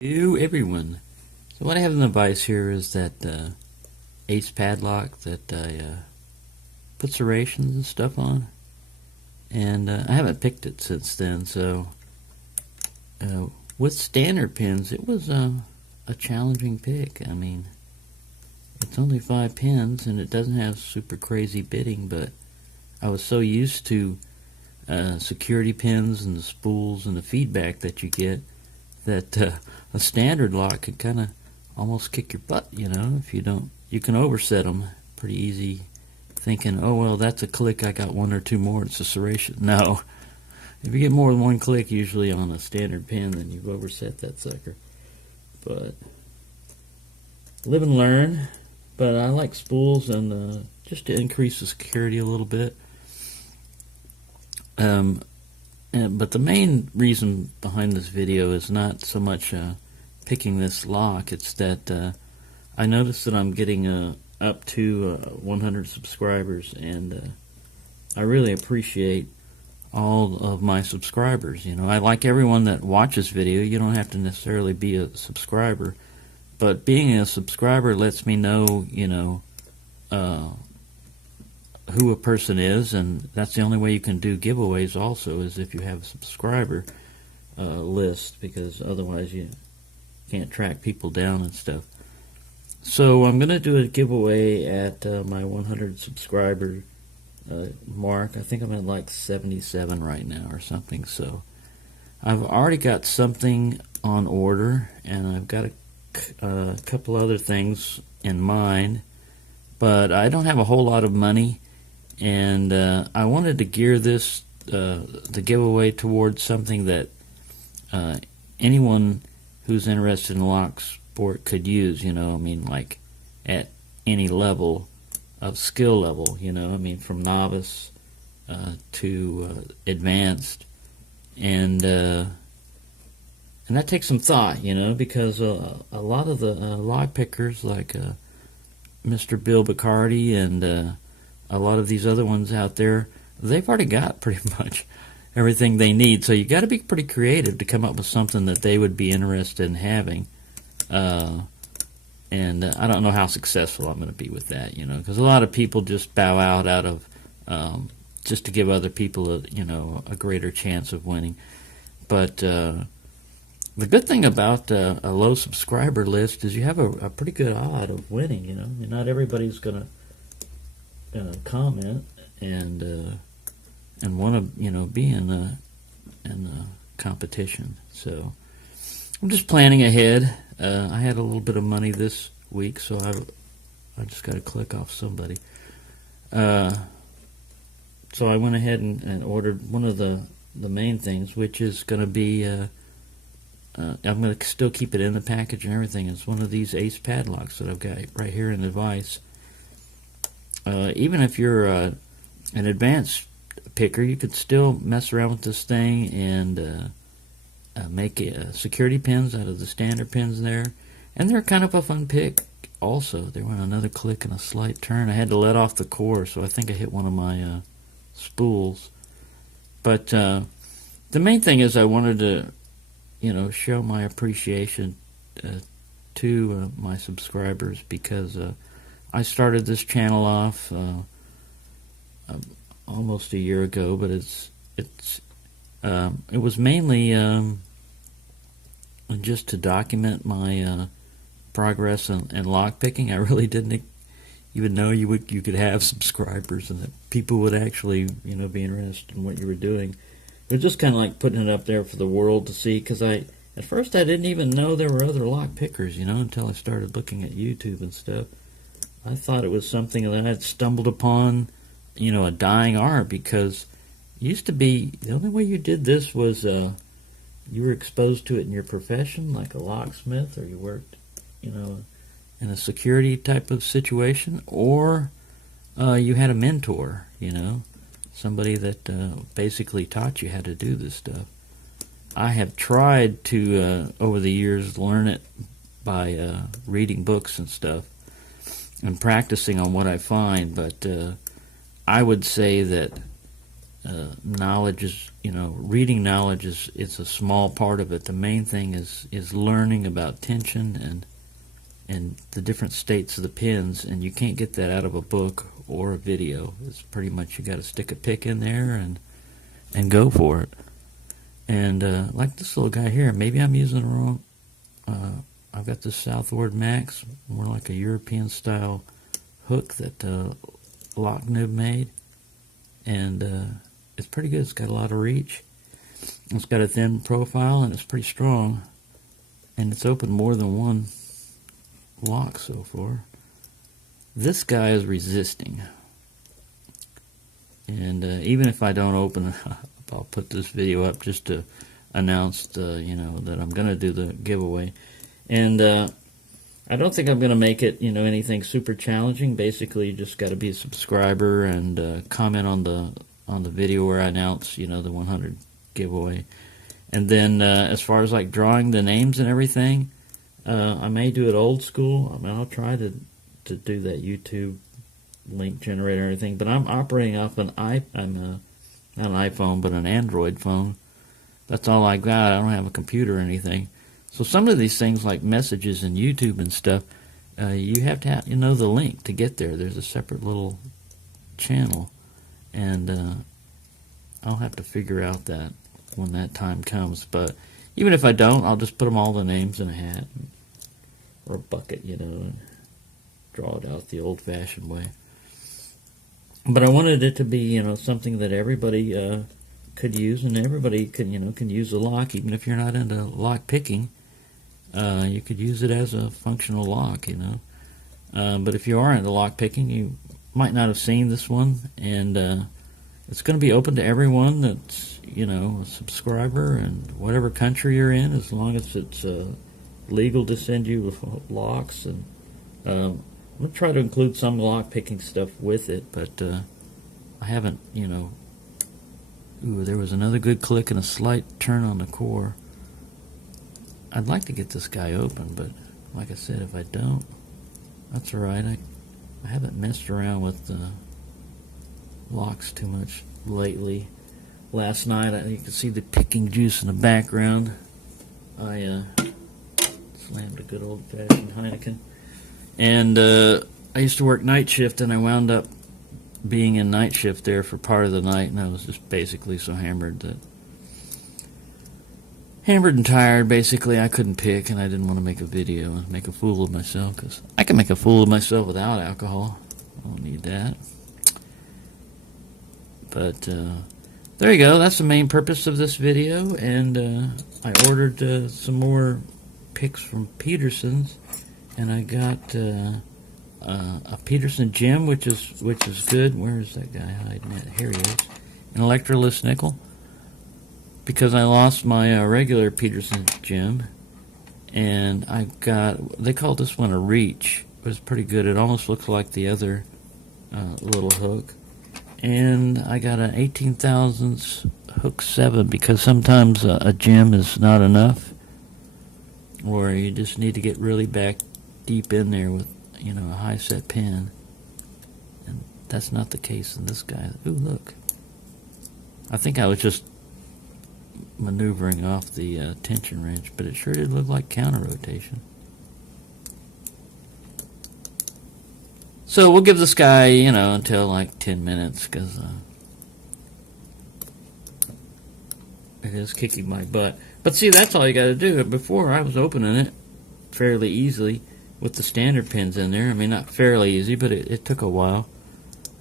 Hello everyone. So what I have in the vise here is that ace padlock that I put serrations and stuff on, and I haven't picked it since then. So with standard pins, it was a challenging pick. I mean, it's only 5 pins and it doesn't have super crazy bitting, but I was so used to security pins and the spools and the feedback that you get that a standard lock can kind of almost kick your butt, if you don't. You can overset them pretty easy, thinking, oh, well, that's a click, I got one or two more, it's a serration. No. If you get more than one click, usually on a standard pin, then you've overset that sucker. But live and learn. But I like spools, and just to increase the security a little bit. But the main reason behind this video is not so much picking this lock. It's that I noticed that I'm getting up to 100 subscribers, and I really appreciate all of my subscribers. I like everyone that watches video. You don't have to necessarily be a subscriber, but being a subscriber lets me know, who a person is, and that's the only way you can do giveaways also, is if you have a subscriber list, because otherwise you can't track people down and stuff. So I'm going to do a giveaway at my 100 subscriber mark. I think I'm at like 77 right now or something. So I've already got something on order, and I've got a couple other things in mind, but I don't have a whole lot of money. And I wanted to gear this, the giveaway, towards something that anyone who's interested in lock sport could use, like at any level of skill level, from novice to advanced. And that takes some thought, because a lot of the lock pickers, like Mr. Bill Bacardi and a lot of these other ones out there, they've already got pretty much everything they need. So you got to be pretty creative to come up with something that they would be interested in having. And I don't know how successful I'm going to be with that, because a lot of people just bow out of just to give other people a greater chance of winning. But the good thing about a low subscriber list is you have a pretty good odd of winning. Not everybody's going to comment and want to be in a competition. So I'm just planning ahead. I had a little bit of money this week, so I just got to click off somebody. So I went ahead and ordered one of the main things, which is going to be I'm going to still keep it in the package and everything. It's one of these ace padlocks that I've got right here in the vise. Even if you're an advanced picker, you could still mess around with this thing and make security pins out of the standard pins there. And they're kind of a fun pick also. They were another click and a slight turn. I had to let off the core, so I think I hit one of my spools. But the main thing is I wanted to, show my appreciation to my subscribers, because I started this channel off almost a year ago, but it was mainly just to document my progress in lock picking. I really didn't even know you could have subscribers and that people would actually be interested in what you were doing. It was just kind of like putting it up there for the world to see, because at first I didn't even know there were other lock pickers, until I started looking at YouTube and stuff. I thought it was something that I had stumbled upon, a dying art, because it used to be the only way you did this was you were exposed to it in your profession, like a locksmith, or you worked, in a security type of situation, or you had a mentor, somebody that basically taught you how to do this stuff. I have tried to, over the years, learn it by reading books and stuff and practicing on what I find, but I would say that knowledge is, reading knowledge is a small part of it. The main thing is learning about tension and the different states of the pins, and you can't get that out of a book or a video. It's pretty much you got to stick a pick in there and go for it. And like this little guy here, maybe I'm using the wrong. I've got this Southward Max, more like a European style hook that Locknib made, and it's pretty good. It's got a lot of reach. It's got a thin profile, and it's pretty strong, and it's opened more than one lock so far. This guy is resisting, and even if I don't open it, I'll put this video up just to announce that I'm going to do the giveaway. And I don't think I'm going to make it, anything super challenging. Basically, you just got to be a subscriber and comment on the video where I announce, the 100 giveaway. And then as far as like drawing the names and everything, I may do it old school. I mean, I'll try to do that YouTube link generator and everything. But I'm operating off not an iPhone, but an Android phone. That's all I got. I don't have a computer or anything. So some of these things like messages and YouTube and stuff, you have to have, the link to get there. There's a separate little channel, and I'll have to figure out that when that time comes. But even if I don't, I'll just put them all the names in a hat or a bucket, and draw it out the old-fashioned way. But I wanted it to be, something that everybody could use, and everybody can use a lock, even if you're not into lock picking. You could use it as a functional lock, But if you are into lock picking, you might not have seen this one, and it's going to be open to everyone that's, a subscriber and whatever country you're in, as long as it's legal to send you locks. And I'm going to try to include some lock picking stuff with it, but I haven't, Ooh, there was another good click and a slight turn on the core. I'd like to get this guy open, but like I said, if I don't, that's alright. I haven't messed around with locks too much lately. Last night, you can see the picking juice in the background. I slammed a good old-fashioned Heineken. And I used to work night shift, and I wound up being in night shift there for part of the night, and I was just basically so hammered and tired, basically. I couldn't pick, and I didn't want to make a video and make a fool of myself, because I can make a fool of myself without alcohol. I don't need that. But there you go. That's the main purpose of this video, and I ordered some more picks from Peterson's, and I got a Peterson gem, which is good. Where is that guy hiding at? Here he is. An electroless nickel. Because I lost my regular Peterson gem, and I got, they call this one a reach. It was pretty good. It almost looks like the other little hook. And I got an 18 thousandths hook 7, because sometimes a gem is not enough, or you just need to get really back deep in there with, a high set pin. And that's not the case in this guy. Ooh, look. I think I was just maneuvering off the tension wrench, but it sure did look like counter rotation. So we'll give this guy, until like 10 minutes, because it is kicking my butt. But see, that's all you got to do. Before, I was opening it fairly easily with the standard pins in there. I mean, not fairly easy, but it took a while.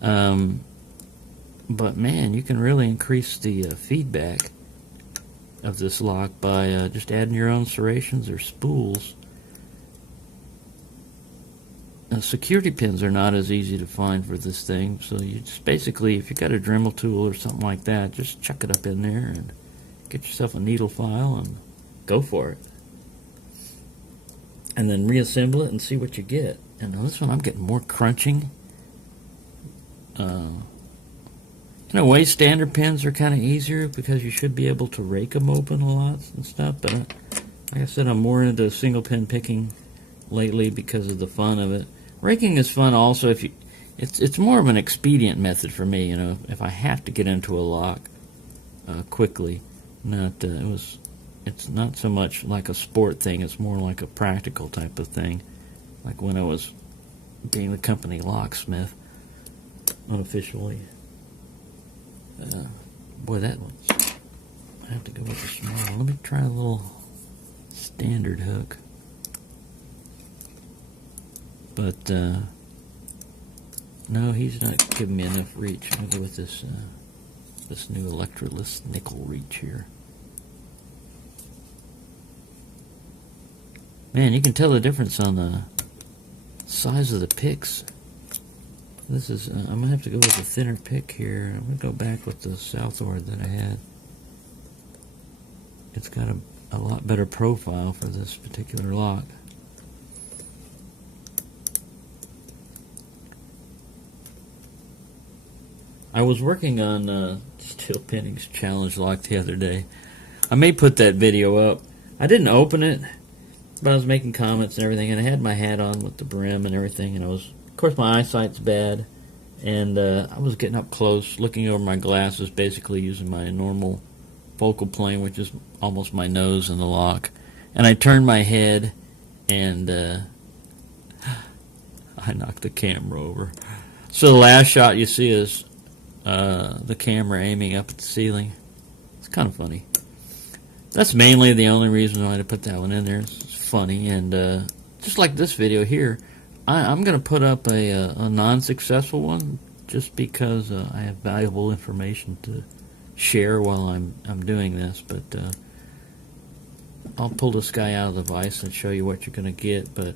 But man, you can really increase the feedback of this lock by just adding your own serrations or spools. Security pins are not as easy to find for this thing, so you just basically, if you got a Dremel tool or something like that, just chuck it up in there and get yourself a needle file and go for it. And then reassemble it and see what you get. And on this one, I'm getting more crunching. In a way, standard pins are kind of easier because you should be able to rake them open a lot and stuff. But like I said, I'm more into single pin picking lately because of the fun of it. Raking is fun also if it's more of an expedient method for me. You know, if I have to get into a lock quickly, it's not so much like a sport thing. It's more like a practical type of thing. Like when I was being the company locksmith unofficially. Boy, that one's. I have to go with the small one. Let me try a little standard hook. But no, he's not giving me enough reach. I'll go with this this new electroless nickel reach here. Man, you can tell the difference on the size of the picks. This is, I'm going to have to go with a thinner pick here. I'm going to go back with the Southward that I had. It's got a lot better profile for this particular lock. I was working on Steel Pinning's challenge lock the other day. I may put that video up. I didn't open it, but I was making comments and everything, and I had my hat on with the brim and everything, and of course my eyesight's bad, and I was getting up close, looking over my glasses, basically using my normal focal plane, which is almost my nose in the lock, and I turned my head, and I knocked the camera over. So the last shot you see is the camera aiming up at the ceiling. It's kind of funny. That's mainly the only reason why I put that one in there. It's funny, and just like this video here, I'm going to put up a non-successful one just because I have valuable information to share while I'm doing this. But I'll pull this guy out of the vise and show you what you're going to get. But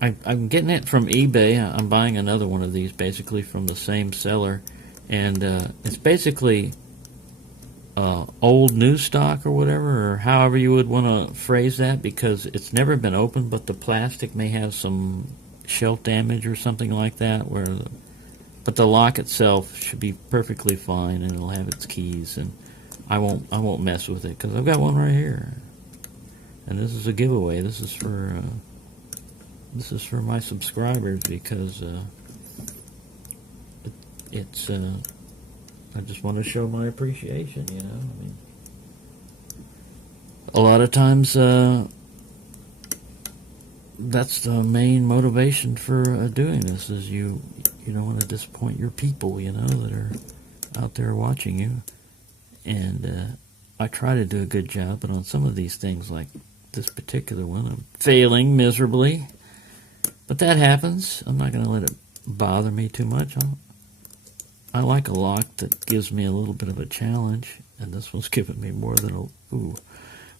I'm getting it from eBay. I'm buying another one of these basically from the same seller, and it's basically old new stock or whatever, or however you would want to phrase that, because it's never been opened, but the plastic may have some shelf damage or something like that. But the lock itself should be perfectly fine, and it'll have its keys, and I won't mess with it because I've got one right here, and this is a giveaway. This is for my subscribers because it's. I just want to show my appreciation, you know. I mean, a lot of times that's the main motivation for doing this, is you don't want to disappoint your people, you know, that are out there watching you. And I try to do a good job, but on some of these things, like this particular one, I'm failing miserably. But that happens. I'm not going to let it bother me too much. I like a lock that gives me a little bit of a challenge, and this one's giving me more than a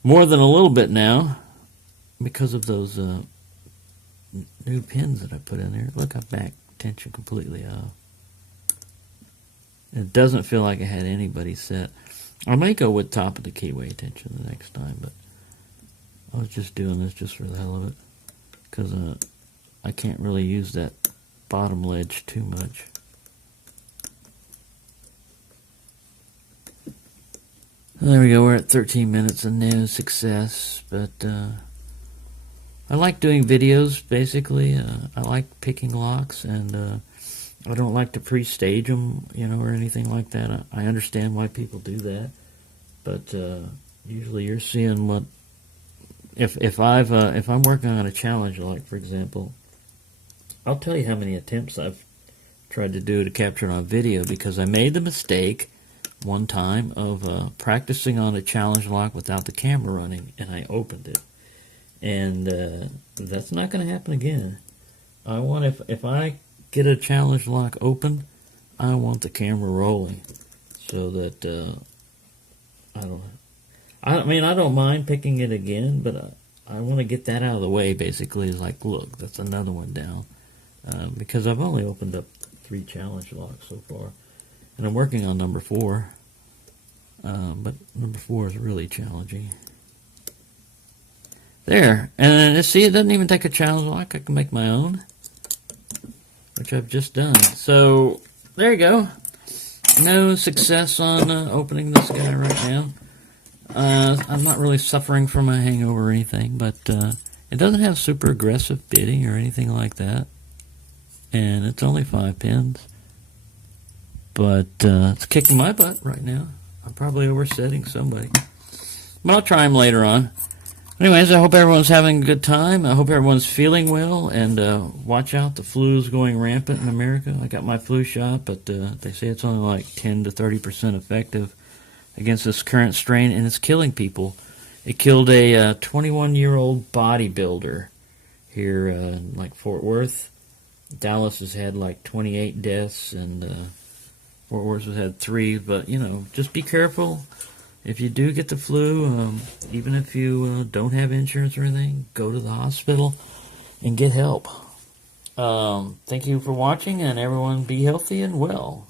little bit now because of those new pins that I put in there. Look, I back tension completely off. It doesn't feel like I had anybody set. I may go with top of the keyway tension the next time, but I was just doing this just for the hell of it because I can't really use that bottom ledge too much. There we go, we're at 13 minutes and no success, but I like doing videos, basically. I like picking locks, and I don't like to pre-stage them, you know, or anything like that. I understand why people do that, but usually you're seeing what, if I'm working on a challenge, like for example, I'll tell you how many attempts I've tried to do to capture it on video, because I made the mistake one time of practicing on a challenge lock without the camera running, and I opened it, and that's not going to happen again. I want, if I get a challenge lock open, I want the camera rolling so that I don't mind picking it again, but I want to get that out of the way. Basically, is like, look, that's another one down, because I've only opened up 3 challenge locks so far. And I'm working on number 4, but number 4 is really challenging. There, and see, it doesn't even take a challenge lock. I can make my own, which I've just done. So, there you go. No success on opening this guy right now. I'm not really suffering from a hangover or anything, but it doesn't have super aggressive bidding or anything like that. and it's only 5 pins. But it's kicking my butt right now. I'm probably oversetting somebody. But I'll try them later on. Anyways, I hope everyone's having a good time. I hope everyone's feeling well. And watch out, the flu is going rampant in America. I got my flu shot, but they say it's only like 10 to 30% effective against this current strain, and it's killing people. It killed a 21-year-old bodybuilder here in like Fort Worth. Dallas has had like 28 deaths, and Fort Worth has had 3. But, you know, just be careful. If you do get the flu, even if you don't have insurance or anything, go to the hospital and get help. Thank you for watching, and everyone be healthy and well.